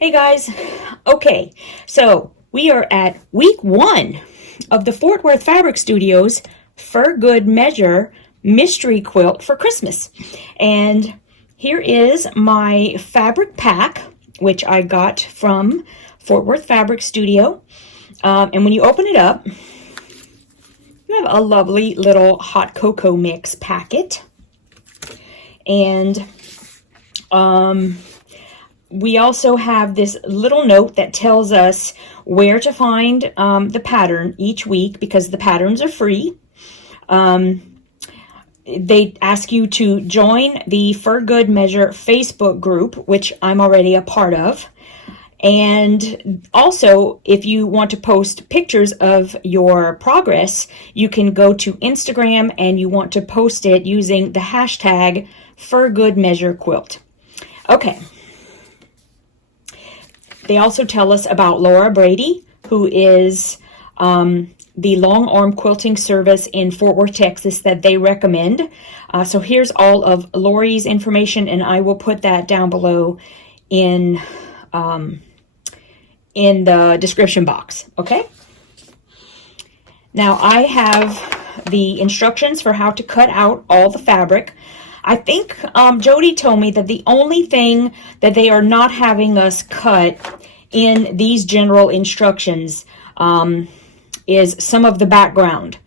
Hey guys, okay, so we are at week 1 of the Fort Worth Fabric Studios For Good Measure mystery quilt for Christmas. And here is my fabric pack, which I got from Fort Worth Fabric Studio. And when you open it up, you have a lovely little hot cocoa mix packet. And we also have this little note that tells us where to find the pattern each week, because the patterns are free. They ask you to join the For Good Measure Facebook group, which I'm already a part of. And also, if you want to post pictures of your progress, you can go to Instagram and you want to post it using the hashtag ForGoodMeasureQuilt. Okay. They also tell us about Laura Brady, who is the long arm quilting service in Fort Worth, Texas that they recommend. So here's all of Lori's information, and I will put that down below in the description box. Okay. Now I have the instructions for how to cut out all the fabric. I think Jody told me that the only thing that they are not having us cut in these general instructions is some of the background.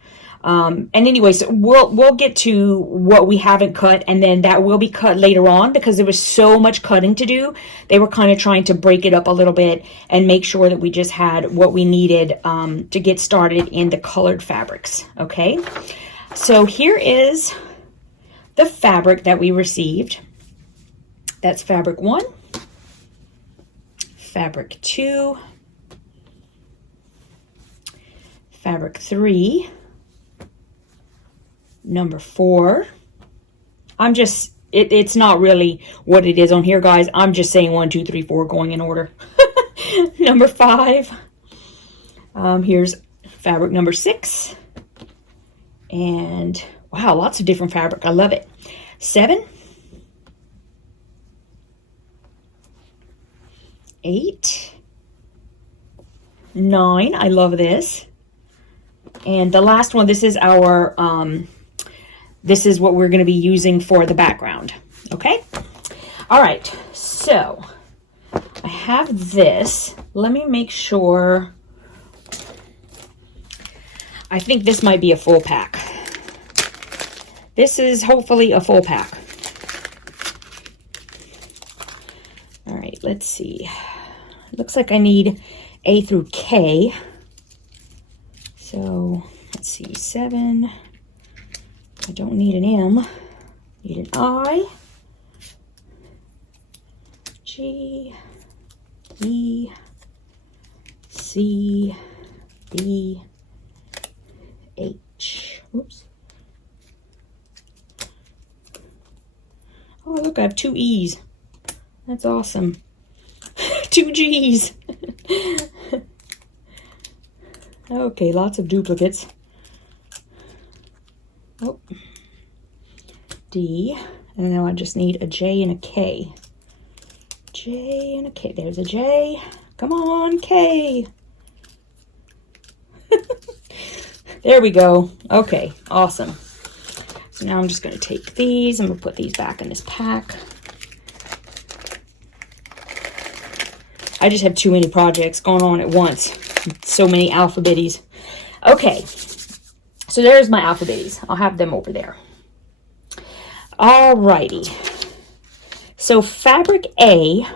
And anyways, we'll get to what we haven't cut, and then that will be cut later on, because there was so much cutting to do. They were kind of trying to break it up a little bit and make sure that we just had what we needed to get started in the colored fabrics. Okay, so here is the fabric that we received. That's fabric 1, fabric 2, fabric 3, number 4. I'm just, it's not really what it is on here, guys. I'm just saying 1, 2, 3, 4 going in order. Number 5. Here's fabric number 6. And wow, lots of different fabric. I love it. 7, 8, 9. I love this. And the last one, this is our, this is what we're going to be using for the background. Okay. All right. So I have this. Let me make sure. I think this might be a full pack. This is hopefully a full pack. All right, let's see. It looks like I need A through K. So let's see, 7. I don't need an M. I need an I. G, E, C, D, H. Oops. Oh, look, I have 2 E's. That's awesome. 2 G's. Okay, lots of duplicates. Oh. D. And now I just need a J and a K. J and a K. There's a J. Come on, K. There we go. Okay, awesome. So now I'm just going to take these. I'm going to put these back in this pack. I just have too many projects going on at once. So many alphabetties. Okay. So there's my alphabetties. I'll have them over there. Alrighty. So fabric A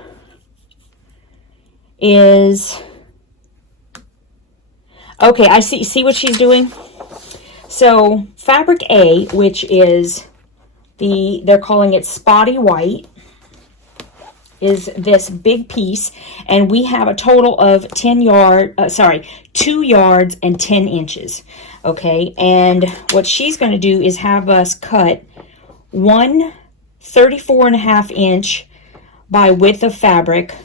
is... Okay, I see what she's doing. So fabric A, which is they're calling it spotty white, is this big piece, and we have a total of 2 yards and 10 inches. Okay, and what she's going to do is have us cut 1 34.5 inch by width of fabric,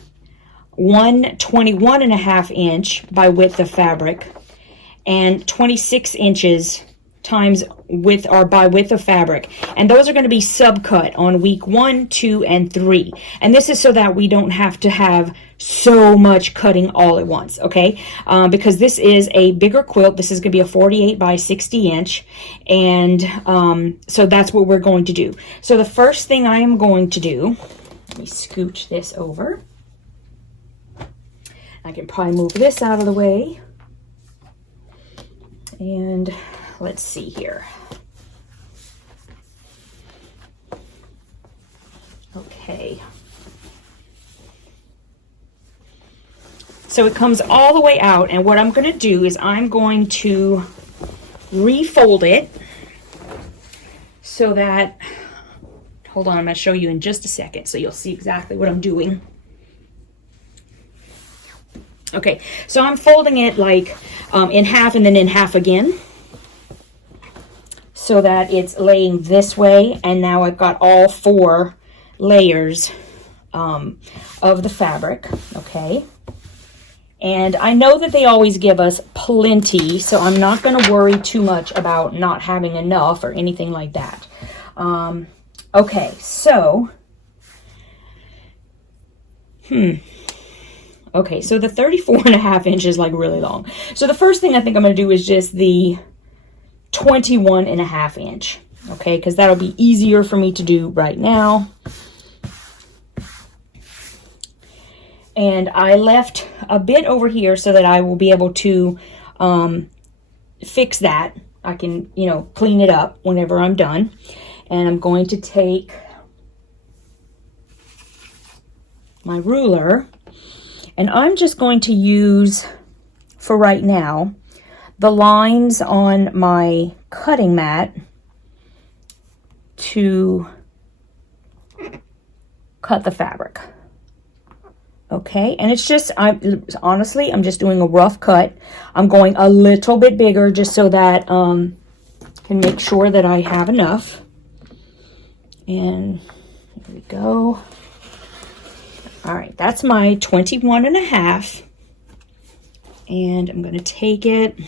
1 21.5 inch by width of fabric, and 26 inches times width or by width of fabric, and those are going to be subcut on week 1, 2, and 3. And this is so that we don't have to have so much cutting all at once, okay? Because this is a bigger quilt. This is going to be a 48 by 60 inch, and so that's what we're going to do. So the first thing I am going to do, let me scooch this over. I can probably move this out of the way, and let's see here. Okay. So it comes all the way out, and what I'm going to do is I'm going to refold it so that, hold on, I'm going to show you in just a second so you'll see exactly what I'm doing. Okay, so I'm folding it like in half and then in half again, so that it's laying this way, and now I've got all 4 layers of the fabric, okay? And I know that they always give us plenty, so I'm not going to worry too much about not having enough or anything like that. Okay, so, okay, so the 34.5 inches is like really long. So the first thing I think I'm going to do is just the 21.5 inch, okay, because that'll be easier for me to do right now. And I left a bit over here so that I will be able to fix that. I can, you know, clean it up whenever I'm done. And I'm going to take my ruler, and I'm just going to use, for right now, the lines on my cutting mat to cut the fabric. Okay, and it's just, honestly, I'm just doing a rough cut. I'm going a little bit bigger just so that can make sure that I have enough. And here we go. All right, that's my 21.5. And I'm going to take it.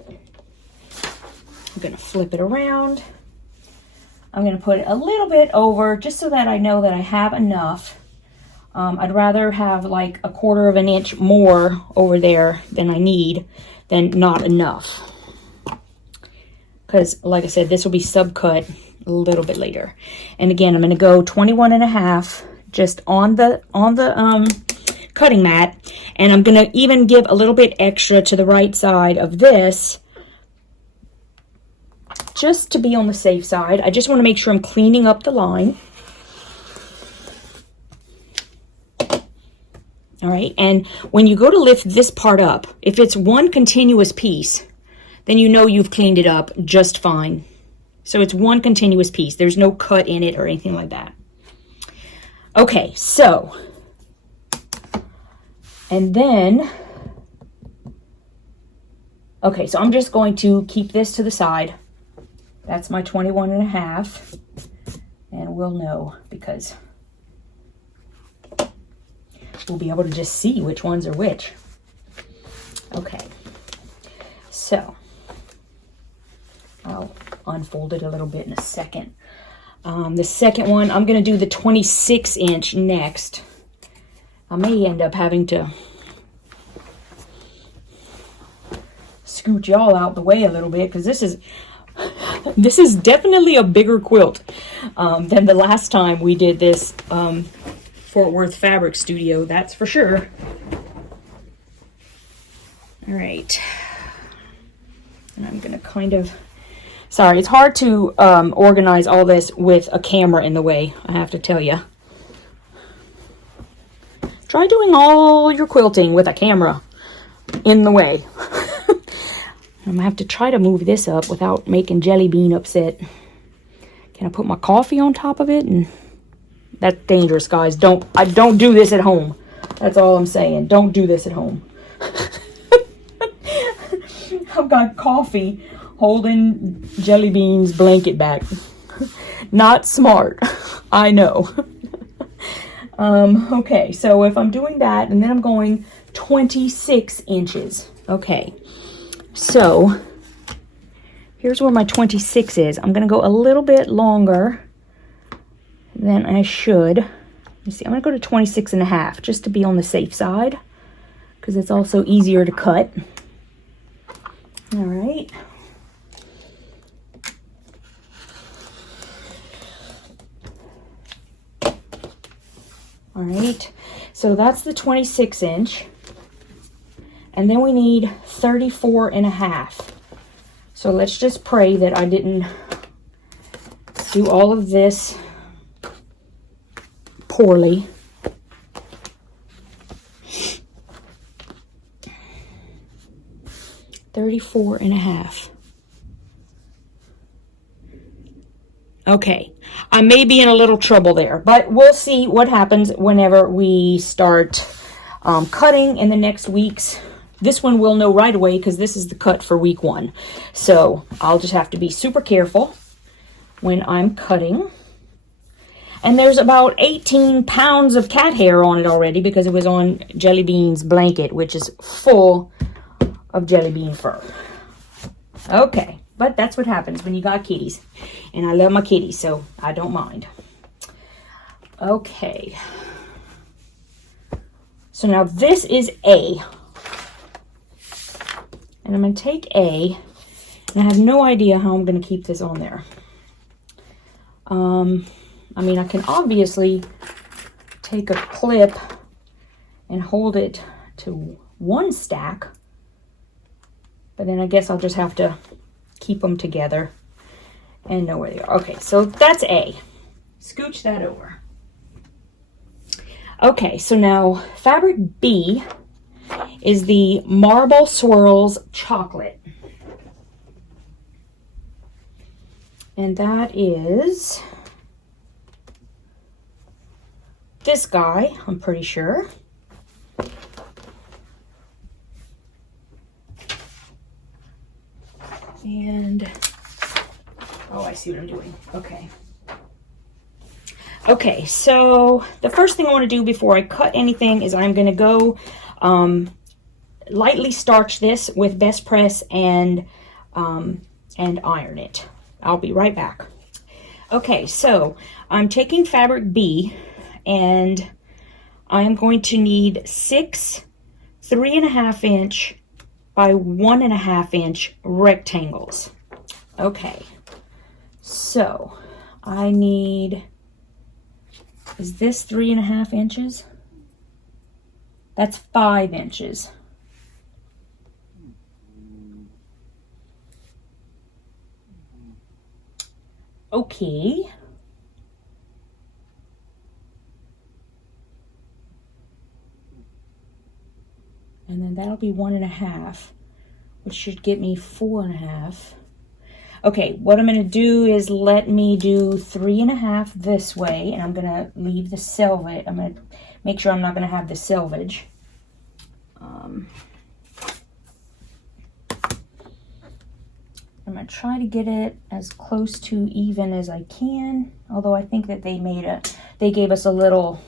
I'm going to flip it around. I'm going to put it a little bit over just so that I know that I have enough. I'd rather have like a 1/4 of an inch more over there than I need than not enough. Because, like I said, this will be subcut a little bit later. And again, I'm going to go 21.5 just on the cutting mat. And I'm going to even give a little bit extra to the right side of this, just to be on the safe side. I just want to make sure I'm cleaning up the line. All right, and when you go to lift this part up, if it's one continuous piece, then you know you've cleaned it up just fine. So it's one continuous piece. There's no cut in it or anything like that. Okay, so, and then, okay, so I'm just going to keep this to the side. That's my 21.5, and we'll know because we'll be able to just see which ones are which. Okay, so I'll unfold it a little bit in a second. The second one, I'm going to do the 26 inch next. I may end up having to scoot y'all out the way a little bit because this is definitely a bigger quilt than the last time we did this Fort Worth Fabric Studio, that's for sure. All right, and I'm gonna kind of, sorry, it's hard to organize all this with a camera in the way, I have to tell you. Try doing all your quilting with a camera in the way. I'm gonna have to try to move this up without making Jellybean upset. Can I put my coffee on top of it? And that's dangerous, guys. Don't do this at home. That's all I'm saying. Don't do this at home. I've got coffee holding Jellybean's blanket back. Not smart. I know. Okay, so if I'm doing that, and then I'm going 26 inches. Okay, so here's where my 26 is. I'm going to go a little bit longer than I should. You see, I'm going to go to 26 and a half just to be on the safe side because it's also easier to cut. All right. All right, so that's the 26 inch. And then we need 34 and a half. So let's just pray that I didn't do all of this poorly. $34 and a half. Okay, I may be in a little trouble there, but we'll see what happens whenever we start cutting in the next weeks. This one we'll know right away because this is the cut for week 1. So I'll just have to be super careful when I'm cutting. And there's about 18 pounds of cat hair on it already because it was on Jellybean's blanket, which is full of Jellybean fur. Okay. But that's what happens when you got kitties. And I love my kitties, so I don't mind. Okay. So now this is A. And I'm going to take A. And I have no idea how I'm going to keep this on there. I mean, I can obviously take a clip and hold it to one stack. But then I guess I'll just have to keep them together and know where they are. Okay, so that's A. Scooch that over. Okay, so now fabric B is the Marble Swirls Chocolate. And that is this guy, I'm pretty sure. And, oh, I see what I'm doing. Okay. Okay, so the first thing I want to do before I cut anything is I'm going to go lightly starch this with Best Press and iron it. I'll be right back. Okay, so I'm taking fabric B and I'm going to need 6 3.5 inch by 1.5 inch rectangles. Okay, so I need, is this 3.5 inches? That's 5 inches. Okay. And then that'll be 1.5, which should get me 4.5. Okay, what I'm going to do is let me do 3.5 this way, and I'm going to leave the selvage. I'm going to make sure I'm not going to have the selvage. I'm going to try to get it as close to even as I can, although I think that they gave us a little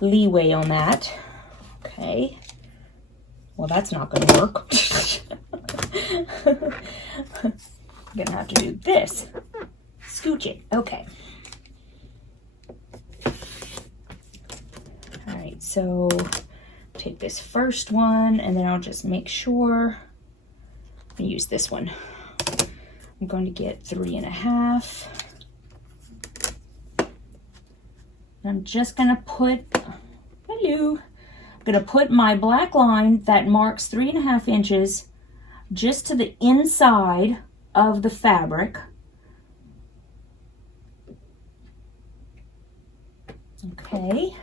leeway on that. Okay. Well, that's not going to work. I'm going to have to do this. Scooch it. Okay. All right, so take this first one, and then I'll just make sure I use this one. I'm going to get 3.5. I'm just going to put, hello. I'm going to put my black line that marks 3.5 inches just to the inside of the fabric. Okay.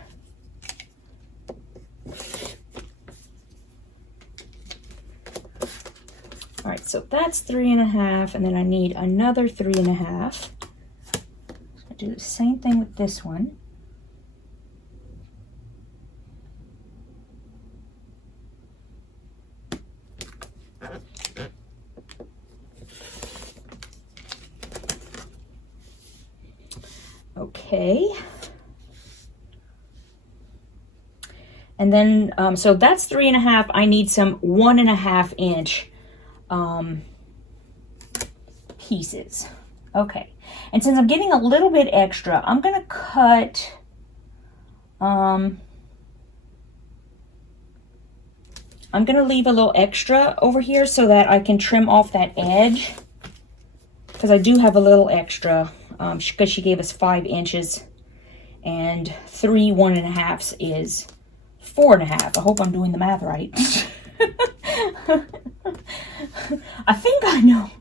All right, so that's 3.5, and then I need another 3.5. I'll do the same thing with this one. Okay. And then, so that's 3.5. I need some 1.5 inch pieces. Okay, and since I'm getting a little bit extra, I'm going to cut, I'm going to leave a little extra over here so that I can trim off that edge, because I do have a little extra, because she gave us 5 inches, and 3 1.5 is 4.5. I hope I'm doing the math right. I think I know.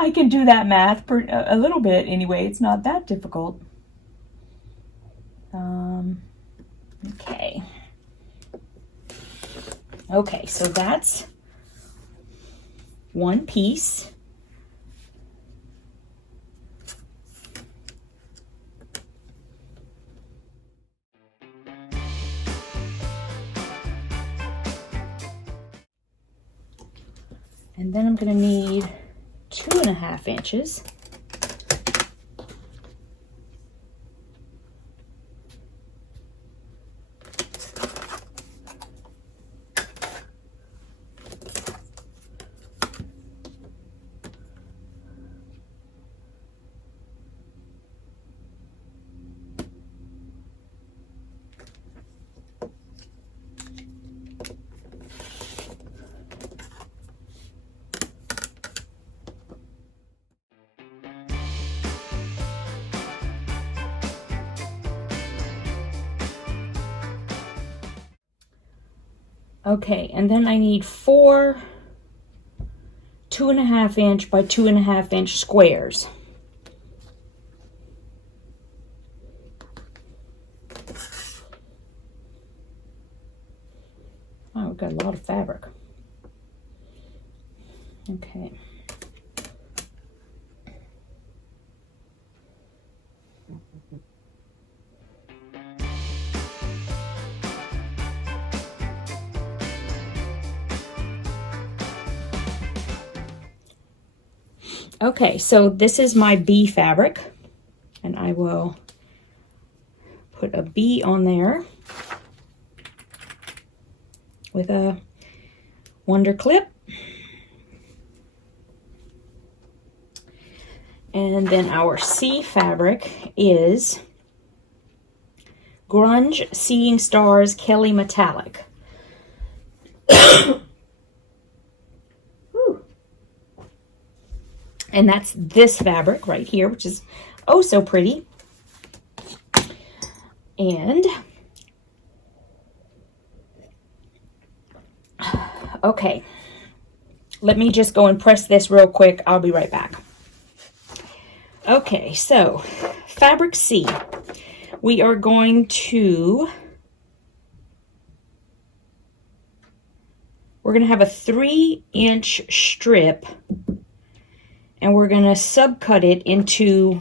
I can do that math a little bit anyway. It's not that difficult. Okay. Okay, so that's one piece. And then I'm going to need 2.5 inches. Okay, and then I need 4 2.5 inch by 2.5 inch squares. Oh, we've got a lot of fabric. Okay. Okay, so this is my bee fabric, and I will put a bee on there with a wonder clip. And then our C fabric is Grunge Seeing Stars Kelly Metallic. And that's this fabric right here, which is oh so pretty. And okay, let me just go and press this real quick. I'll be right back. Okay, so fabric C, we are going to, we're going to have a 3-inch strip, and we're going to subcut it into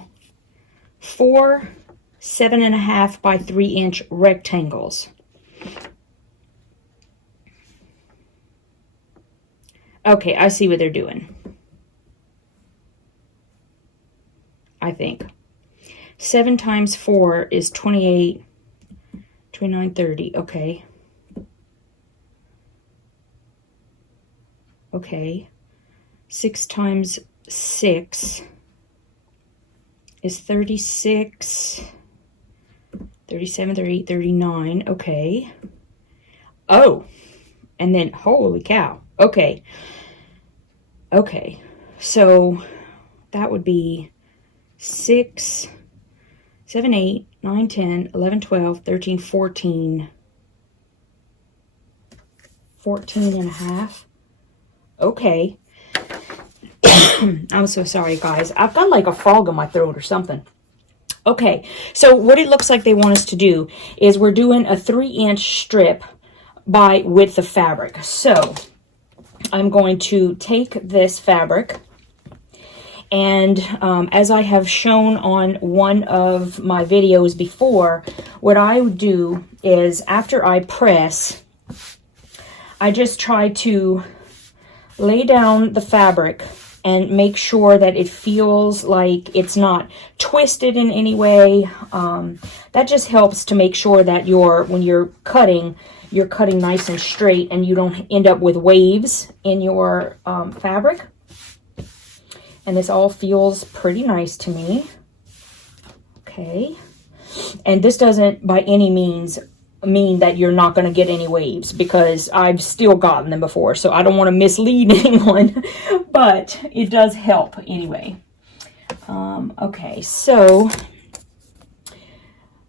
4 7.5 by 3-inch rectangles. Okay, I see what they're doing. I think 7 times 4 is 28, 29, 30. Okay. Okay. 6 times 6 is 36, 37, 38, 39. Okay. Oh, and then holy cow. Okay. Okay. So that would be 6, 7, 8, 9, 10, 11, 12, 13, 14. 14 and a half. Okay. I'm so sorry, guys. I've got like a frog in my throat or something. Okay, so what it looks like they want us to do is we're doing a 3-inch strip by width of fabric. So I'm going to take this fabric, and as I have shown on one of my videos before, what I would do is after I press, I just try to lay down the fabric and make sure that it feels like it's not twisted in any way. That just helps to make sure that when you're cutting nice and straight and you don't end up with waves in your fabric. And this all feels pretty nice to me. Okay. And this doesn't by any means mean that you're not going to get any waves, because I've still gotten them before, so I don't want to mislead anyone, but it does help anyway. Okay, so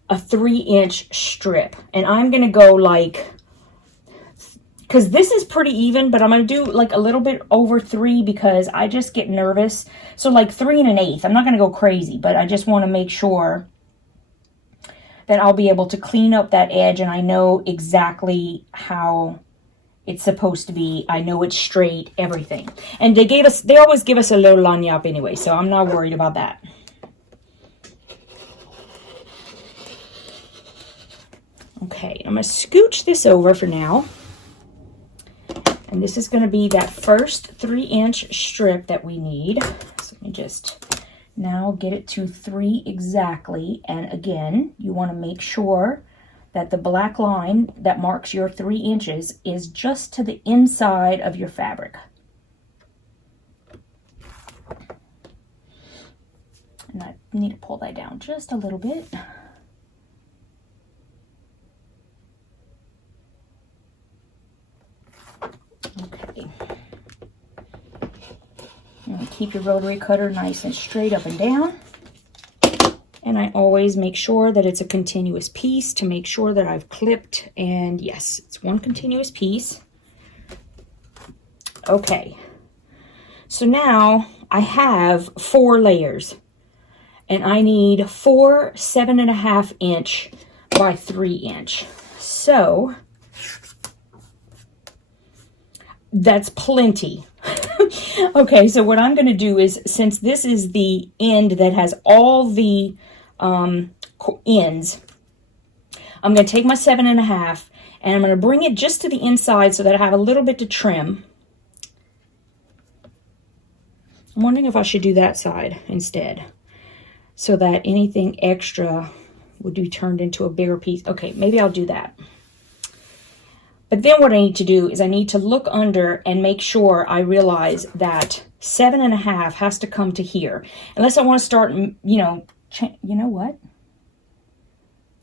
a 3-inch strip, and I'm going to go like, because this is pretty even, but I'm going to do like a little bit over 3 because I just get nervous. So like 3 1/8. I'm not going to go crazy, but I just want to make sure that I'll be able to clean up that edge, and I know exactly how it's supposed to be. I know it's straight, everything. And they always give us a little lanyap anyway, so I'm not worried about that. Okay, I'm going to scooch this over for now. And this is going to be that first 3-inch strip that we need. So let me just now get it to 3 exactly. And again, you want to make sure that the black line that marks your 3 inches is just to the inside of your fabric. And I need to pull that down just a little bit. Okay. And keep your rotary cutter nice and straight up and down. And I always make sure that it's a continuous piece to make sure that I've clipped. And yes, it's one continuous piece. Okay. So now I have 4 layers. And I need 4 7.5 inch by 3 inch. So that's plenty. Okay, so what I'm going to do is, since this is the end that has all the ends, I'm going to take my 7.5 and I'm going to bring it just to the inside so that I have a little bit to trim. I'm wondering if I should do that side instead, so that anything extra would be turned into a bigger piece. Okay, maybe I'll do that. But then what I need to do is I need to look under and make sure I realize that 7.5 has to come to here. Unless I want to start, you know what?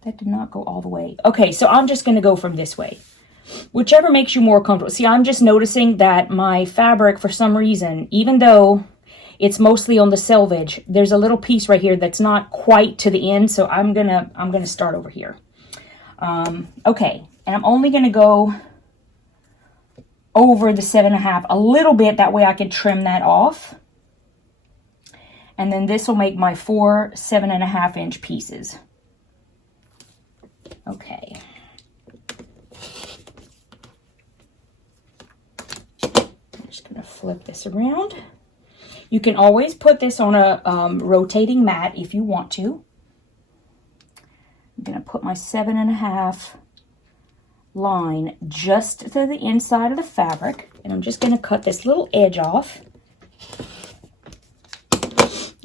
That did not go all the way. Okay, so I'm just going to go from this way. Whichever makes you more comfortable. See, I'm just noticing that my fabric, for some reason, even though it's mostly on the selvage, there's a little piece right here that's not quite to the end, so I'm gonna start over here. Okay, and I'm only gonna go over the 7.5 a little bit, that way I can trim that off. And then this will make my 4 7.5 inch pieces. Okay. I'm just gonna flip this around. You can always put this on a rotating mat if you want to. I'm going to put my 7.5 line just to the inside of the fabric. And I'm just going to cut this little edge off.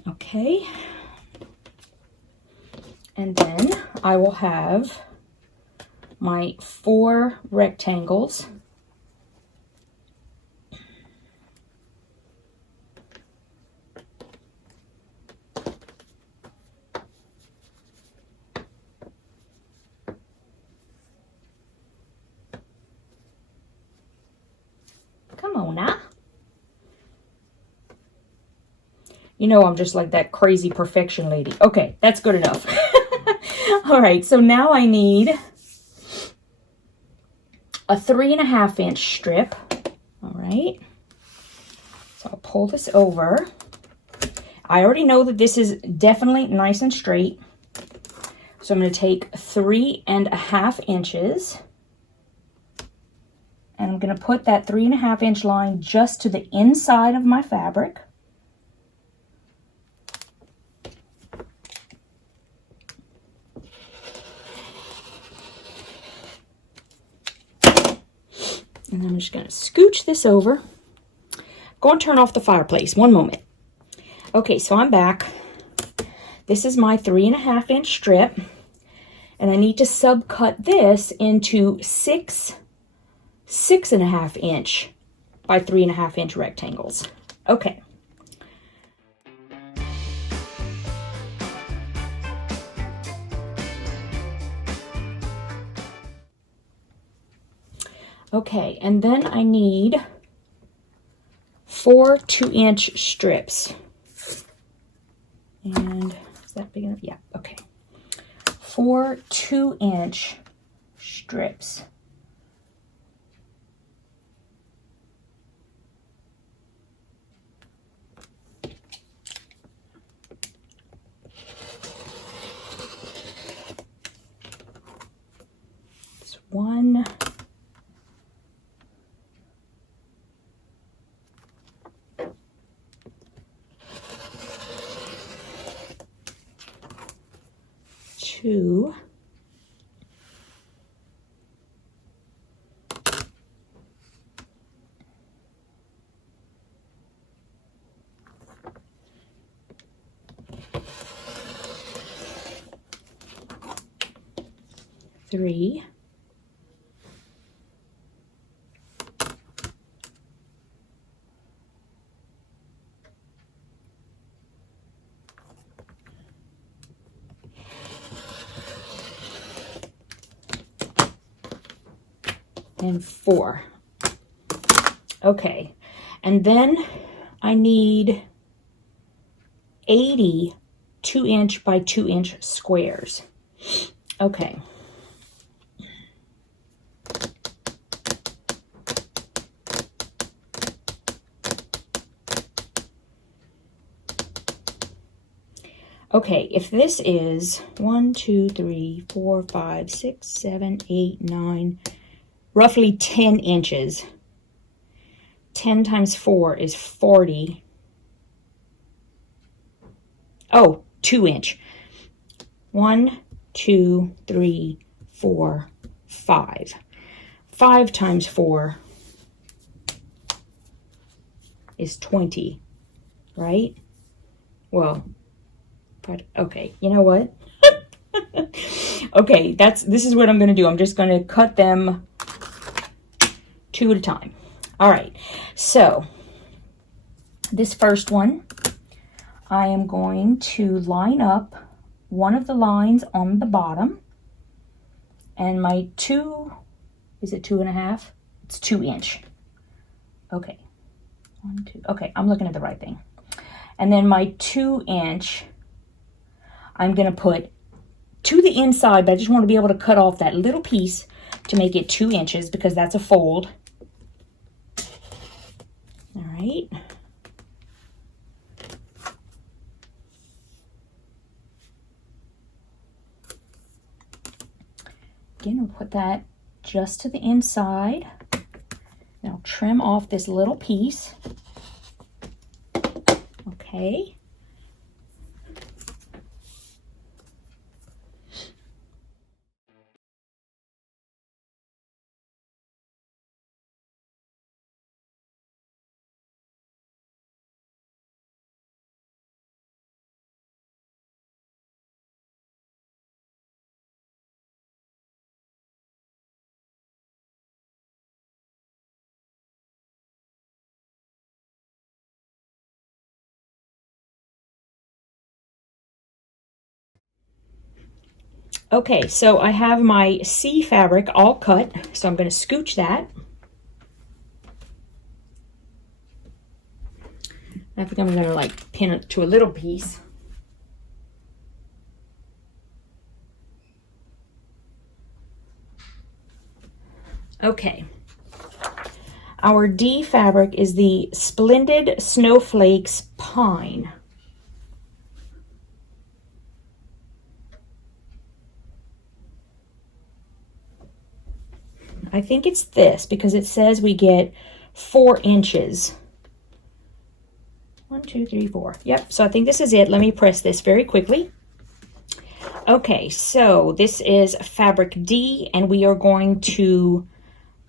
Okay. And then I will have my 4 rectangles. Come on now. You know I'm just like that crazy perfection lady. Okay, that's good enough. All right, so now I need a 3.5 inch strip. All right. So I'll pull this over. I already know that this is definitely nice and straight. So I'm going to take 3.5 inches. And I'm going to put that 3.5 inch line just to the inside of my fabric. And I'm just going to scooch this over. Go and turn off the fireplace. One moment. Okay, so I'm back. This is my 3.5 inch strip. And I need to subcut this into 6 6.5 inch by 3.5 inch rectangles. Okay. Okay, and then I need 4 2-inch strips. And is that big enough? Yeah, okay. 4 2-inch strips. It's 1, 2, 3, 4. Okay, and then I need 80 2-inch by 2-inch squares. Okay. Okay, if this is 1, 2, 3, 4, 5, 6, 7, 8, 9, roughly 10 inches. 10 times 4 is 40. Oh, 2-inch. 1, 2, 3, 4, 5. 5 times 4 is 20, right? Well, but okay, you know what? Okay, this is what I'm going to do. I'm just going to cut them 2 at a time. All right, so this first one, I am going to line up one of the lines on the bottom, and my 2, is it 2.5? It's 2-inch. Okay, 1, 2. Okay, I'm looking at the right thing. And then my 2-inch, I'm going to put to the inside, but I just want to be able to cut off that little piece to make it 2 inches because that's a fold. All right. Again, we'll put that just to the inside. Now trim off this little piece. Okay. Okay, so I have my C fabric all cut, so I'm going to scooch that. I think I'm going to like pin it to a little piece. Okay. Our D fabric is the Splendid Snowflakes Pine. I think it's this because it says we get 4 inches. 1, 2, 3, 4. Yep, so I think this is it. Let me press this very quickly. Okay, so this is fabric D, and we are going to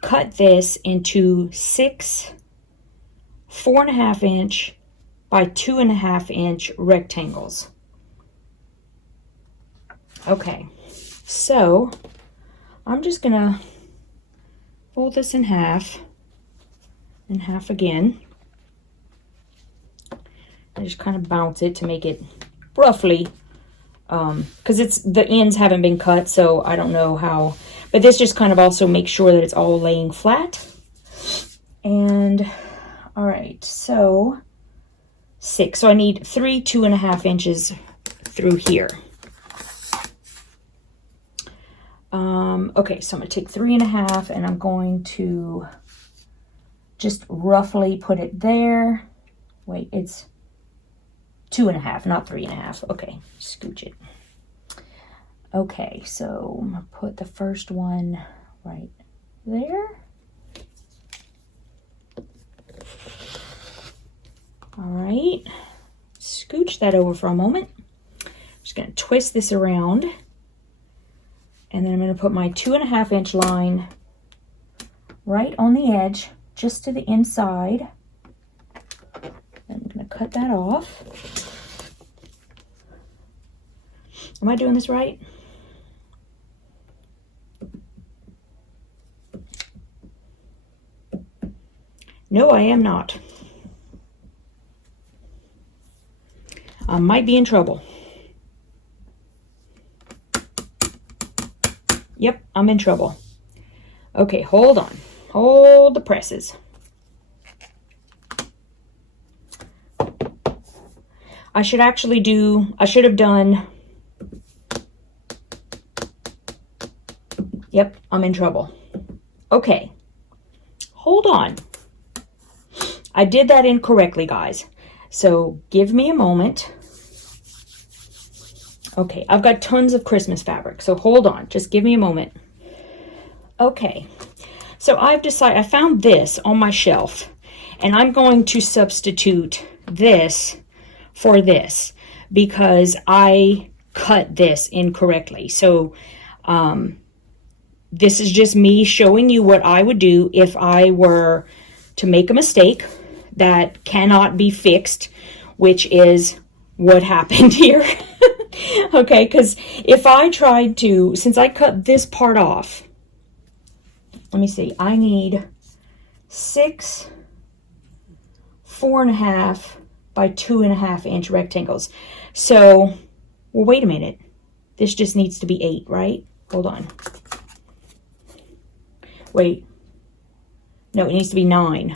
cut this into 6 4.5 inch by 2.5 inch rectangles. Okay, so I'm just gonna fold this in half and half again. I just kind of bounce it to make it roughly, because the ends haven't been cut, so I don't know how, But this just kind of also makes sure that it's all laying flat. And all right, so 6. So I need 3 2.5 inches through here. Okay, so I'm going to take 3.5 and I'm going to just roughly put it there. Wait, it's 2.5, not 3.5. Okay, scooch it. Okay, so I'm going to put the first one right there. All right, scooch that over for a moment. I'm just going to twist this around. And then I'm going to put my 2.5 inch line right on the edge, just to the inside. I'm going to cut that off. Am I doing this right? No, I am not. I might be in trouble. Yep, I'm in trouble. Okay, hold on. Hold the presses. I should have done, yep, I'm in trouble. Okay, hold on. I did that incorrectly, guys. So give me a moment. Okay, I've got tons of Christmas fabric, so hold on. Just give me a moment. Okay, so I've decided, I found this on my shelf, and I'm going to substitute this for this because I cut this incorrectly. So this is just me showing you what I would do if I were to make a mistake that cannot be fixed, which is what happened here. Okay, because if I tried to, since I cut this part off, let me see, I need 6 4.5 by 2.5 inch rectangles. So, well, wait a minute. This just needs to be 8, right? Hold on. Wait. No, it needs to be 9.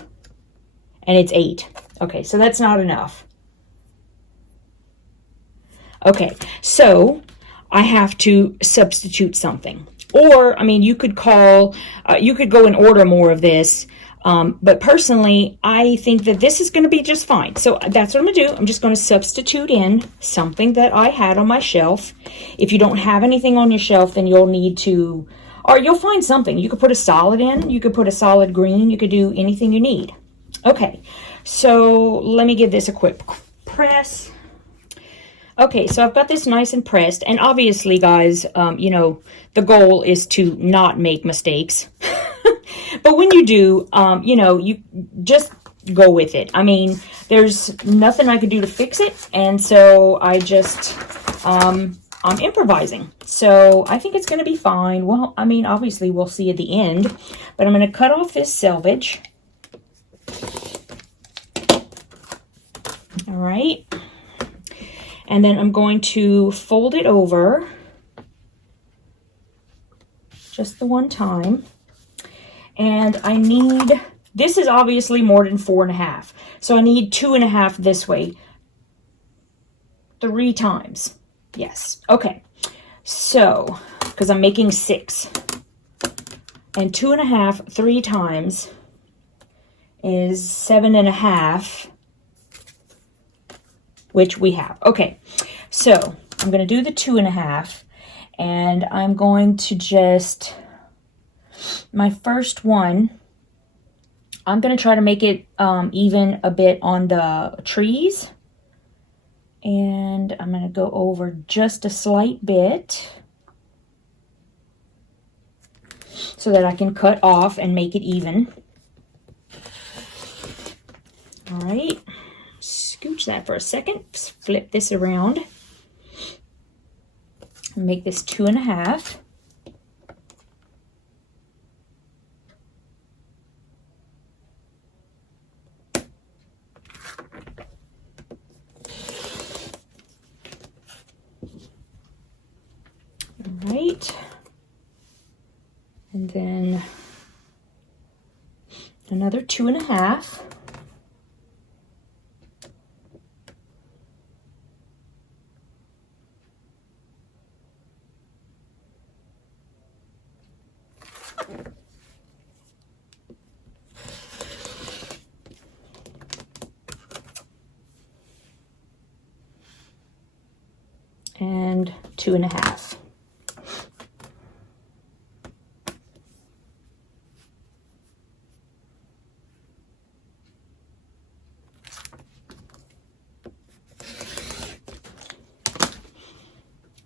And it's 8. Okay, so that's not enough. Okay, so I have to substitute something. Or, I mean, you could go and order more of this. But personally, I think that this is going to be just fine. So that's what I'm going to do. I'm just going to substitute in something that I had on my shelf. If you don't have anything on your shelf, then you'll need to, or you'll find something. You could put a solid in. You could put a solid green. You could do anything you need. Okay, so let me give this a quick press. Okay, so I've got this nice and pressed, and obviously, guys, you know, the goal is to not make mistakes. But when you do, you know, you just go with it. I mean, there's nothing I could do to fix it, and so I just, I'm improvising. So I think it's going to be fine. Well, I mean, obviously, we'll see at the end, but I'm going to cut off this selvage. All right. And then I'm going to fold it over just the one time. And I need, this is obviously more than 4.5. So I need 2.5 this way. 3 times. Yes. Okay. So, because I'm making 6. And 2.5, 3 times is 7.5. Which we have. Okay, so I'm going to do the 2.5, and I'm going to just, my first one, I'm going to try to make it even a bit on the trees, and I'm going to go over just a slight bit so that I can cut off and make it even. All right. Scooch that for a second, flip this around, and make this 2.5. All right. another 2.5. And 2.5.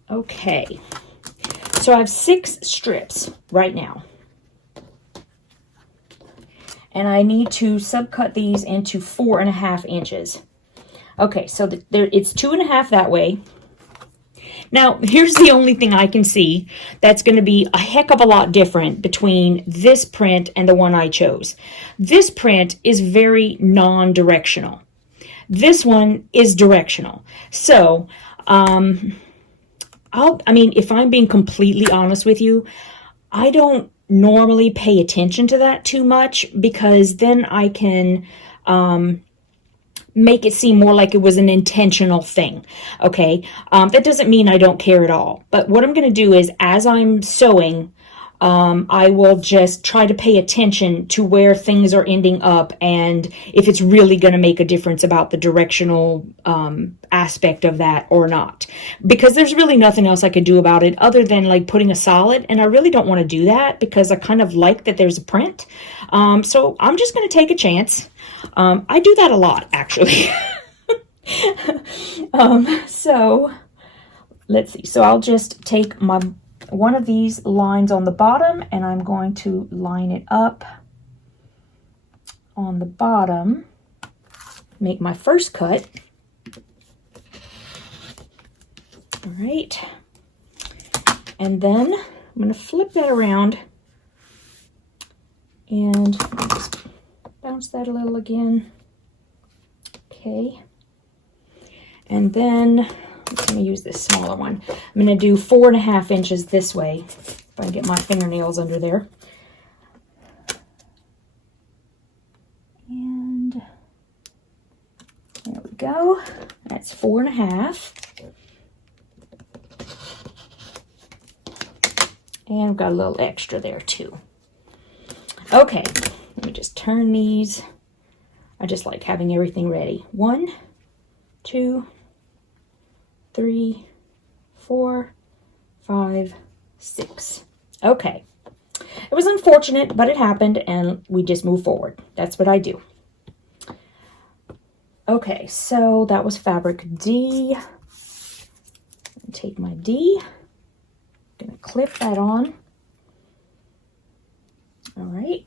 Okay, so I have 6 strips right now. And I need to subcut these into 4.5 inches. Okay, so it's 2.5 that way. Now, here's the only thing I can see that's going to be a heck of a lot different between this print and the one I chose. This print is very non-directional. This one is directional. So, I mean, if I'm being completely honest with you, I don't normally pay attention to that too much, because then I can make it seem more like it was an intentional thing. Okay, that doesn't mean I don't care at all. But what I'm going to do is, as I'm sewing, I will just try to pay attention to where things are ending up, and if it's really going to make a difference about the directional aspect of that or not. Because there's really nothing else I could do about it other than like putting a solid, and I really don't want to do that because I kind of like that there's a print. So I'm just going to take a chance. I do that a lot, actually. So let's see. So I'll just take one of these lines on the bottom, and I'm going to line it up on the bottom, make my first cut. All right, and then I'm going to flip that around and just bounce that a little again. Okay, and then I'm going to use this smaller one. I'm going to do 4.5 inches this way, if I can get my fingernails under there. And there we go. That's 4.5. And I've got a little extra there too. Okay, let me just turn these. I just like having everything ready. 1, 2, 3, 4, 5, 6. Okay. It was unfortunate, but it happened, and we just move forward. That's what I do. Okay, so that was fabric D. Take my D. I'm going to clip that on. All right.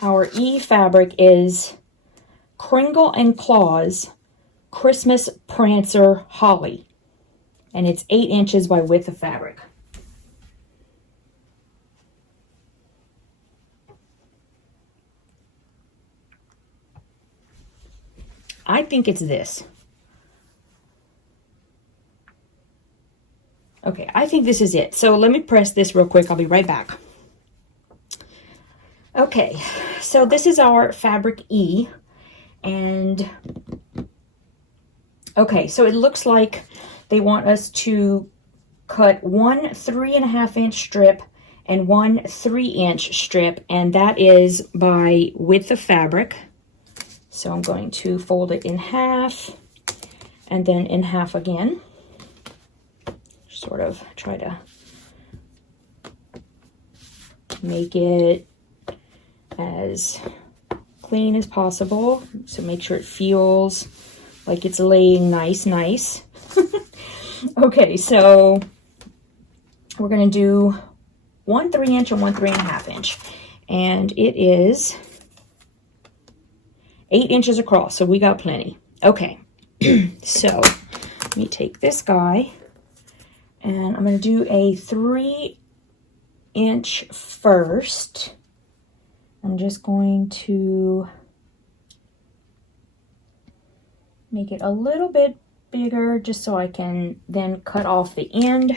Our E fabric is Kringle and Claws Christmas Prancer Holly, and it's 8 inches by width of fabric. I think it's this. Okay, I think this is it. So let me press this real quick. I'll be right back. Okay, so this is our fabric E. And okay, so it looks like they want us to cut one 3.5 inch strip and one 3-inch strip, and that is by width of fabric. So I'm going to fold it in half and then in half again. Sort of try to make it as clean as possible, so make sure it feels like it's laying nice. Okay, so we're going to do one 3-inch and one 3.5 inch, and it is 8 inches across, so we got plenty. Okay, so let me take this guy, and I'm going to do a 3-inch first. I'm just going to make it a little bit bigger just so I can then cut off the end.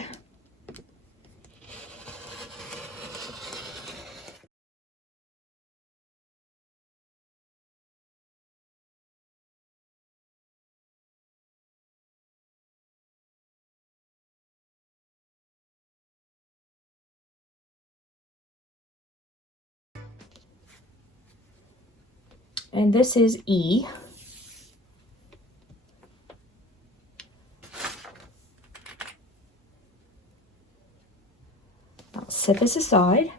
And this is E. I'll set this aside.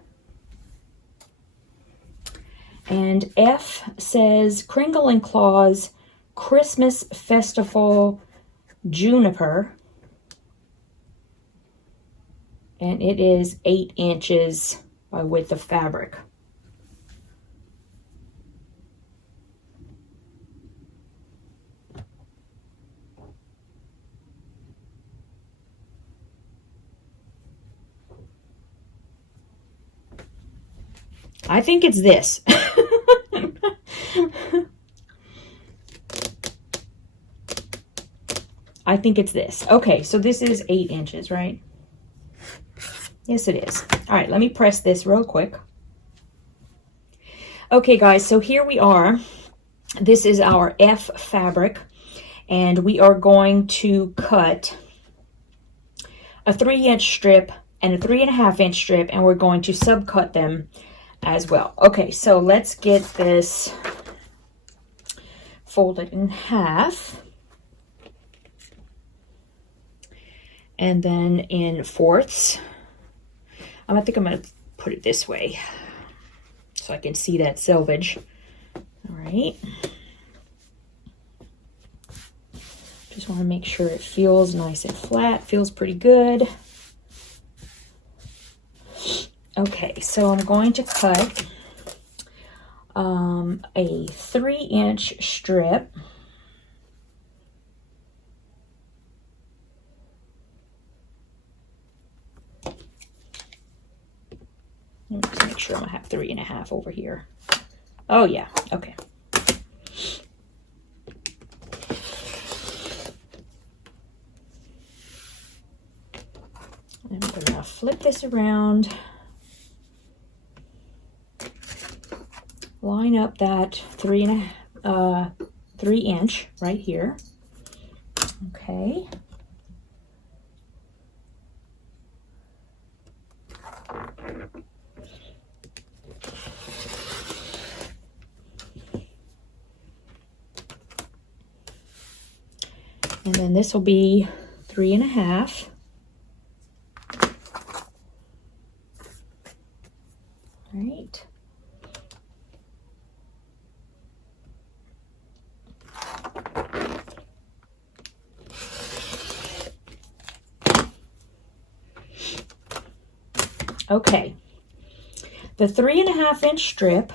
And F says Kringle and Claus Christmas Festival Juniper. And it is 8 inches by width of fabric. I think it's this. I think it's this. Okay, so this is 8 inches, right? Yes, it is. All right, let me press this real quick. Okay, guys, so here we are. This is our F fabric, and we are going to cut a 3-inch strip and a 3.5-inch strip, and we're going to subcut them as well. Okay, so let's get this folded in half. And then in fourths. I think I'm going to put it this way so I can see that selvage. All right. Just want to make sure it feels nice and flat. Feels pretty good. Okay, so I'm going to cut a 3-inch strip. Let me just make sure I'm gonna have 3.5 over here. Oh yeah, okay. And I'm gonna flip this around. Line up that 3-inch right here. Okay. And then this will be 3.5. All right. Okay. The 3.5-inch strip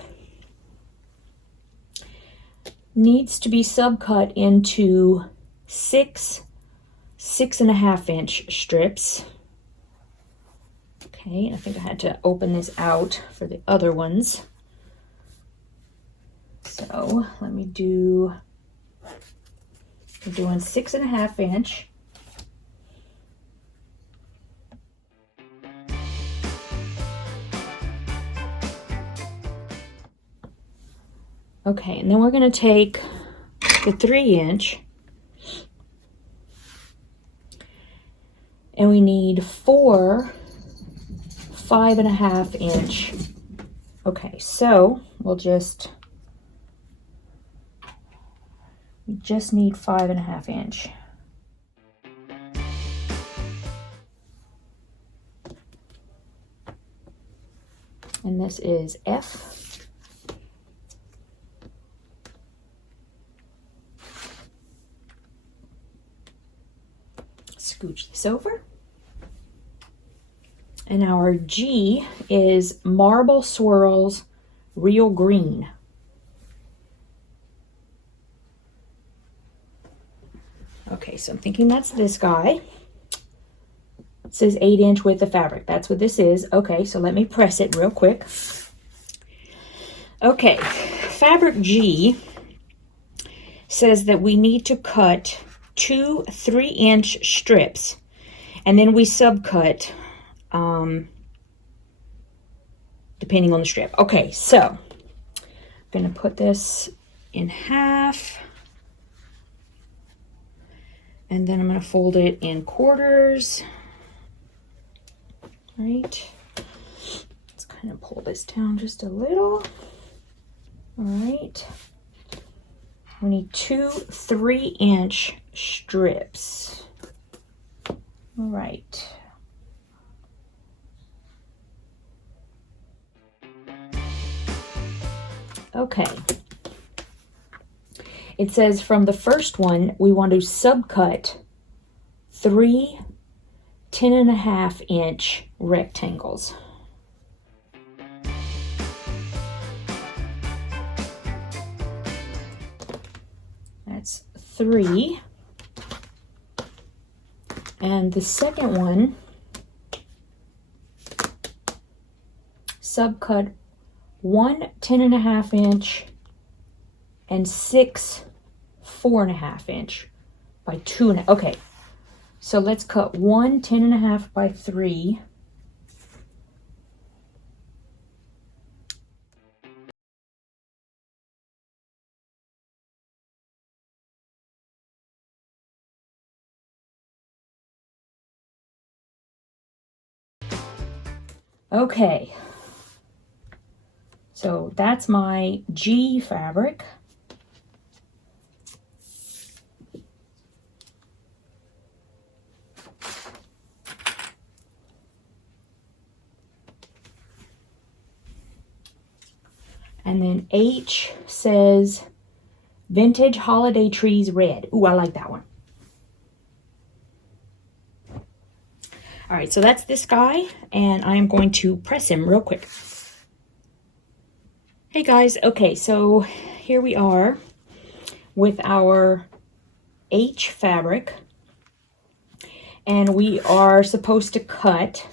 needs to be subcut into 6.5-inch strips. Okay, I think I had to open this out for the other ones. So let me do, we're doing 6.5-inch. Okay, and then we're going to take the 3-inch. And we need 4 5.5-inch. Okay, so we just need 5.5-inch. And this is F. Scooch this over. And our G is Marble Swirls Real Green. Okay, so I'm thinking that's this guy. It says 8-inch width of fabric. That's what this is. Okay, so let me press it real quick. Okay, fabric G says that we need to cut 2 3-inch strips, and then we subcut depending on the strip. Okay, so I'm going to put this in half, and then I'm going to fold it in quarters. All right, let's kind of pull this down just a little. All right, We need 2 3-inch strips. All right. Okay. It says from the first one, we want to subcut 3 10.5-inch rectangles. That's 3. And the second one, subcut 1 10.5-inch and 6 4.5-inch by 2. Okay, so let's cut 1 10.5 by 3. Okay, so that's my G fabric. And then H says Vintage Holiday Trees Red. Ooh, I like that one. All right, so that's this guy, and I'm going to press him real quick. Hey guys, okay, so here we are with our H fabric, and we are supposed to cut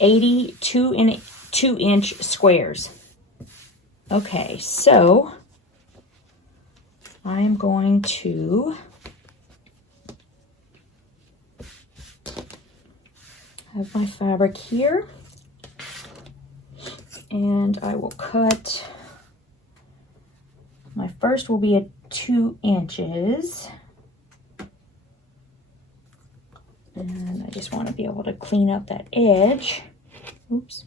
82-inch squares. Okay, so I'm going to have my fabric here, and I will cut, my first will be at 2 inches, and I just want to be able to clean up that edge. Oops.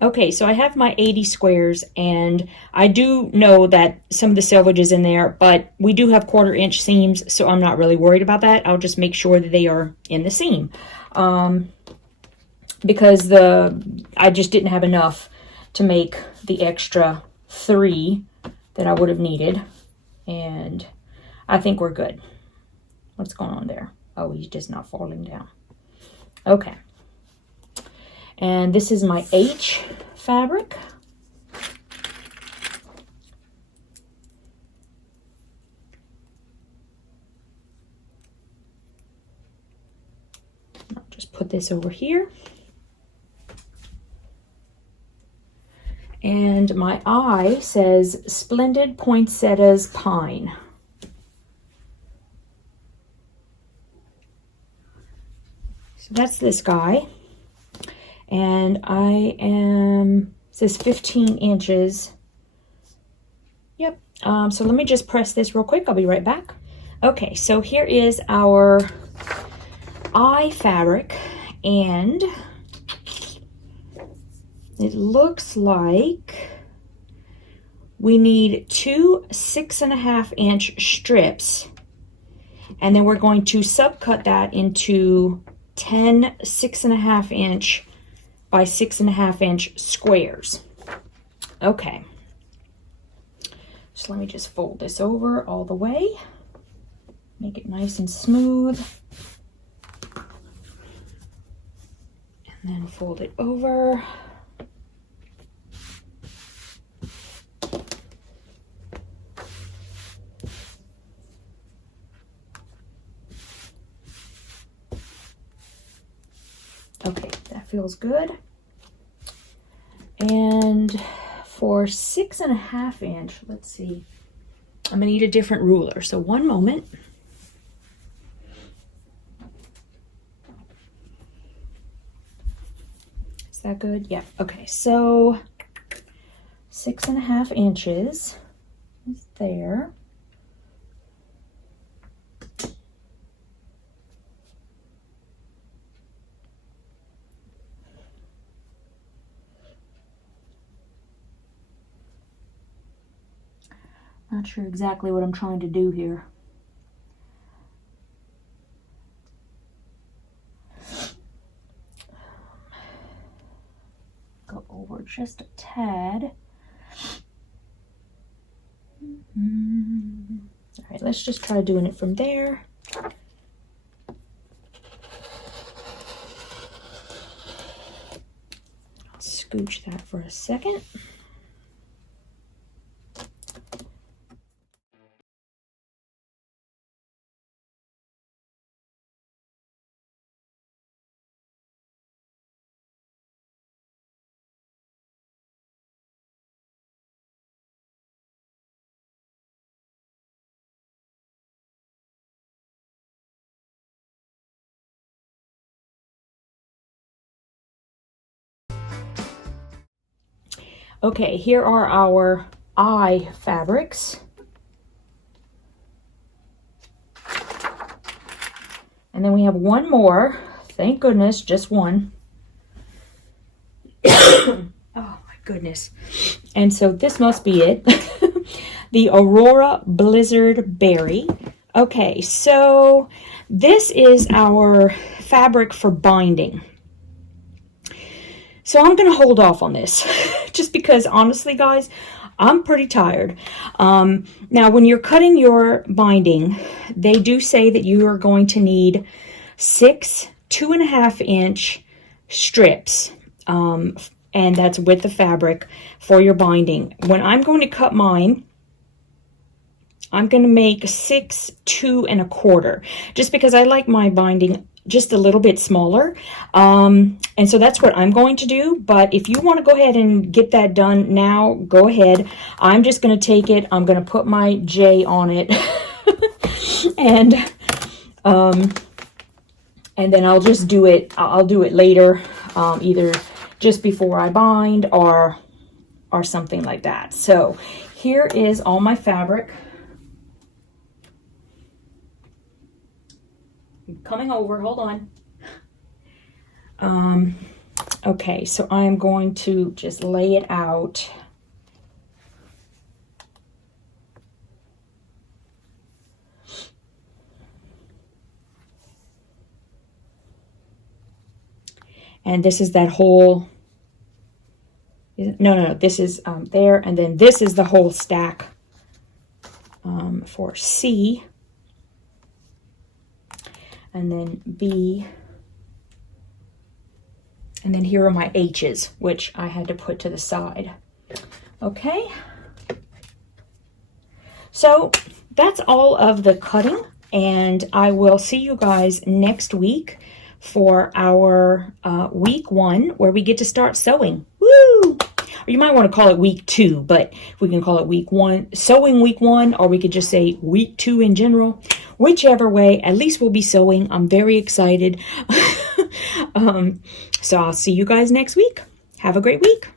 Okay, so I have my 80 squares, and I do know that some of the selvage is in there, but we do have 1/4 inch seams, so I'm not really worried about that. I'll just make sure that they are in the seam. Because I just didn't have enough to make the extra 3 that I would have needed, and I think we're good. What's going on there? Oh, he's just not falling down. Okay. And this is my H fabric. I'll just put this over here. And my I says Splendid Poinsettias Pine. So that's this guy. And I am, it says 15 inches. Yep. So let me just press this real quick. I'll be right back. Okay, so here is our I fabric, and it looks like we need 2 6.5-inch strips, and then we're going to subcut that into 10 6.5-inch by 6.5-inch squares. Okay, so let me just fold this over all the way, make it nice and smooth, and then fold it over. feels good. And for 6.5 inch, let's see, I'm gonna need a different ruler. So one moment. Is that good? Yeah, okay, so 6.5 inches is there. Not sure exactly what I'm trying to do here. Go over just a tad. All right, let's just try doing it from there. I'll scooch that for a second. Okay, here are our eye fabrics. And then we have one more. Thank goodness, just one. Oh my goodness. And so this must be it. The Aurora Blizzard Berry. Okay, so this is our fabric for binding. So I'm going to hold off on this just because honestly, guys, I'm pretty tired. Now, when you're cutting your binding, they do say that you are going to need 6 2.5 inch strips. And that's with the fabric for your binding. When I'm going to cut mine, I'm going to make 6 2 1/4 just because I like my binding just a little bit smaller. And so that's what I'm going to do. But if you want to go ahead and get that done now, go ahead. I'm just going to take it. I'm going to put my J on it. and then I'll just do it. I'll do it later, either just before I bind or something like that. So here is all my fabric. Coming over, hold on. Okay, so I'm going to just lay it out. And this is that whole, no, this is there, and then this is the whole stack for C. And then B, and then here are my H's, which I had to put to the side. Okay, so that's all of the cutting, and I will see you guys next week for our week 1, where we get to start sewing. Woo! Or you might want to call it week 2, but we can call it week 1, sewing week 1, or we could just say week 2 in general. Whichever way, at least we'll be sewing. I'm very excited. So I'll see you guys next week. Have a great week.